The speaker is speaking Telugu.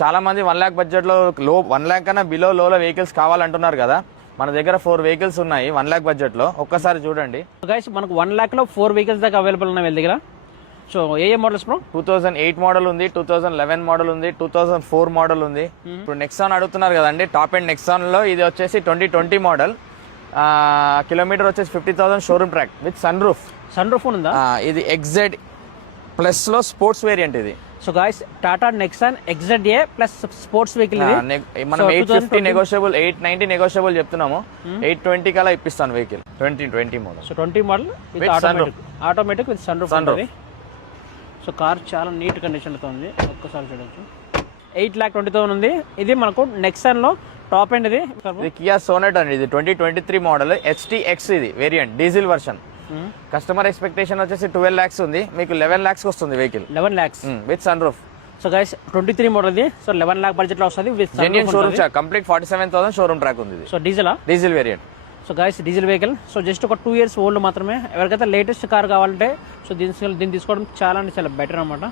చాలా మంది 1 lakh బడ్జెట్లో 1 lakh కన్నా లోలో వెహికల్స్ కావాలంటున్నారు కదా. మన దగ్గర 4 వెహికల్స్ ఉన్నాయి 1 lakh బడ్జెట్లో. ఒక్కసారి చూడండి గైస్, మనకు 1 lakh లో 4 వెహికల్స్ దాకా అవైలబుల్ ఉన్నాయి వీళ్ళ దగ్గర. సో ఏ మోడల్స్ బ్రో? 2008 మోడల్ ఉంది, 2011 మోడల్ ఉంది, 2004 మోడల్ ఉంది. ఇప్పుడు నెక్సాన్ అడుగుతున్నారు కదండి, టాప్ అండ్ నెక్సాన్ లో ఇది వచ్చేసి 2020 మోడల్. కిలోమీటర్ వచ్చేసి 50,000 showroom track with sunroof. Sunroof ఉందా? ఇది XZ ప్లస్ లో స్పోర్ట్స్ వేరియంట్ ఇది. So guys, Tata Nexon XZA plus sports vehicle ఇది. మనం 850 నెగోషియబుల్, 890 నెగోషియబుల్ చెప్తున్నాము. 820 కలా ఇప్పిస్తాను vehicle. 2020 model. So 20 model with automatic with sunroof ఉంటుంది. సో కార్ చాలా నీట్ కండిషన్తో ఉంది, ఒక్కసారి చూడొచ్చు. 8,20,000 ఉంది. ఇది మనకు నెక్సాన్ లో టాప్ ఎండ్. ఇది కియా సోనెట్ అండి. ఇది 2023 మోడల్ HTX ఇది variant, diesel version. Customer expectation వచ్చేసి 12 lakhs ఉంది, మీకు 11 lakhs వస్తుంది vehicle. 11 lakhs with sunroof. So guys 23 model ఇది. సో 11 lakh బడ్జెట్ లో వస్తుంది with genuine showroom track, complete 47,000 showroom track ఉంది. So diesel variant. So guys, diesel vehicle. So just ఒక 2 years ఓల్డ్ మాత్రమే. ఎవరికైతే లేటెస్ట్ కార్ కావాలంటే సో దీన్ని తీసుకోవడం చాలా అంటే చాలా బెటర్ అనమాట.